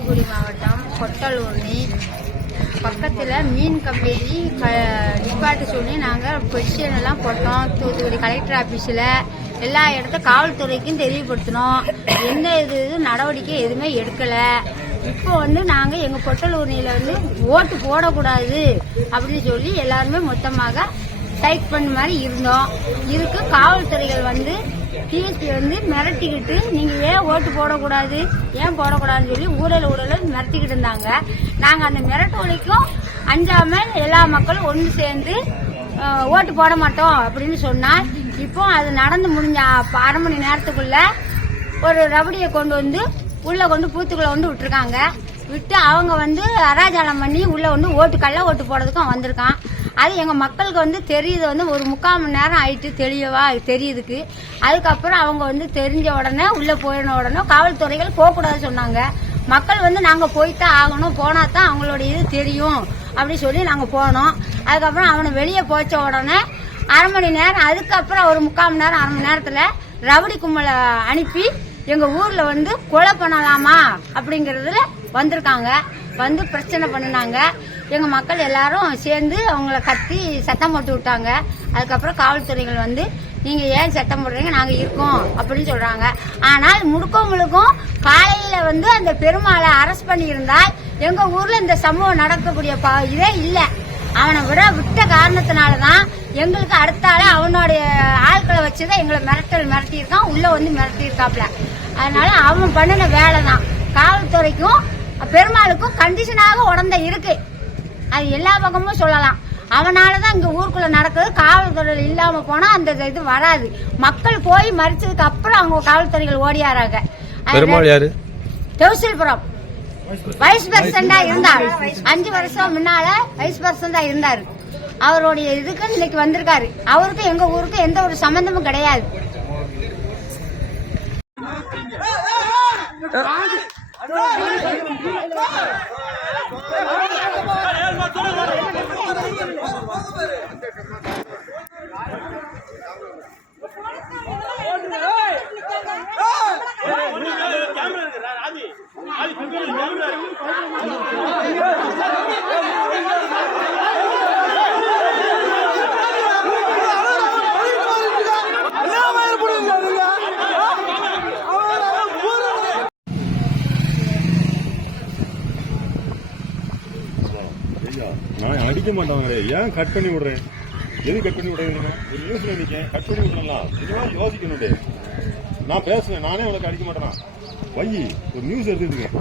தூத்துக்குடி மாவட்டம் கொட்டலூர்னி பக்கத்தில் மீன் கம்பெனி நிப்பாட்டு சொல்லி நாங்கள் பெட்டிஷன் எல்லாம் போட்டோம். தூத்துக்குடி கலெக்டர் ஆஃபீஸில் எல்லா இடத்த காவல்துறைக்கும் தெரியப்படுத்தினோம். எந்த நடவடிக்கை எதுவுமே எடுக்கலை. இப்போ நாங்கள் எங்கள் கொட்டலூர்னியில் ஓட்டு போடக்கூடாது அப்படின்னு சொல்லி எல்லாருமே மொத்தமாக டைப் பண்ண மாதிரி இருந்தோம். இதுக்கு காவல்துறைகள் டிஎஸ்பி மிரட்டிக்கிட்டு நீங்க ஏன் ஓட்டு போடக்கூடாது போடக்கூடாதுன்னு சொல்லி ஊழல் மிரட்டிக்கிட்டு இருந்தாங்க. நாங்க அந்த மிரட்டொலிக்கும் அஞ்சாமல் எல்லா மக்களும் ஒன்று சேர்ந்து ஓட்டு போட மாட்டோம் அப்படின்னு சொன்னா இப்போ அது நடந்து முடிஞ்ச அரை மணி நேரத்துக்குள்ள ஒரு ரவுடியை கொண்டு உள்ள பூத்துக்குள்ள விட்டுருக்காங்க. விட்டு அவங்க அராஜாலம் பண்ணி உள்ள கள்ள ஓட்டு போடுறதுக்கும் வந்திருக்கான். அது எங்க மக்களுக்கு தெரியுது ஒரு 3/4 மணி நேரம் ஆயிட்டு தெளிவா தெரியுதுக்கு. அதுக்கப்புறம் அவங்க தெரிஞ்ச உடனே உள்ள போயின உடனே காவல்துறைகள் போகக்கூடாது சொன்னாங்க. மக்கள் நாங்க போய்தான் ஆகணும், போனா தான் அவங்களோட இது தெரியும் அப்படின்னு சொல்லி நாங்க போனோம். அதுக்கப்புறம் அவனை வெளியே போச்ச உடனே அரை மணி நேரம் அதுக்கப்புறம் ஒரு 3/4 மணி நேரம் அரை மணி நேரத்துல ரவுடி கும்பலை அனுப்பி எங்க ஊர்ல கொலை பண்ணலாமா அப்படிங்கறதுல வந்திருக்காங்க. பிரச்சனை பண்ணினாங்க. எங்க மக்கள் எல்லாரும் சேர்ந்து அவங்கள கத்தி சத்தம் போட்டு விட்டாங்க. அதுக்கப்புறம் காவல்துறைகள் நீங்க ஏன் சத்தம் போடுறீங்க, நாங்க இருக்கோம் அப்படின்னு சொல்றாங்க. ஆனால் முழுக்கும் காலையில அந்த பெருமாளை அரெஸ்ட் பண்ணி இருந்தால் எங்க ஊர்ல இந்த சம்பவம் நடக்கக்கூடிய இதே இல்ல. அவனை விட்ட காரணத்தினாலதான் எங்களுக்கு அடுத்த ஆள அவனுடைய ஆட்களை வச்சுதான் எங்களை மிரட்டி இருக்கான். உள்ள மிரட்டி இருக்காப்ல. அதனால அவன் பண்ணின வேலைதான் காவல்துறைக்கும் பெருமாளுக்கும் கண்டிஷனாக உடந்த இருக்கு. அது எல்லா பக்கமும் சொல்லலாம். அவனாலதான் இங்க ஊருக்குள்ள நடக்குது. காவல்துறை இல்லாம போனா அந்த இது வராது. மக்கள் போய் மறிச்சதுக்கு அப்புறம் அவங்க காவல்துறைகள் ஓடியாராங்க. தெவுசில்புரம் வைஸ் பிரசிடண்டா இருந்தார். 5 வருஷம் முன்னால வைஸ் பிரசிடண்டா இருந்தாரு. அவருடைய இதுக்கு இன்னைக்கு வந்திருக்காரு. அவருக்கு எங்க ஊருக்கு எந்த ஒரு சம்பந்தமும் கிடையாது. நான் அடிக்க மாட்டாங்களே, ஏன் கட் பண்ணி விடுறேன்? எது கட் பண்ணி விடுறீங்க? ஒரு நியூஸ்ல நிக்கேன், கட் பண்ணி விடலாம். இதெல்லாம் யோசிக்கணும். நான் பேசுவேன், நானே உனக்கு அடிக்க மாட்டேனா? வை, ஒரு நியூஸ் எடுத்துருக்கேன்.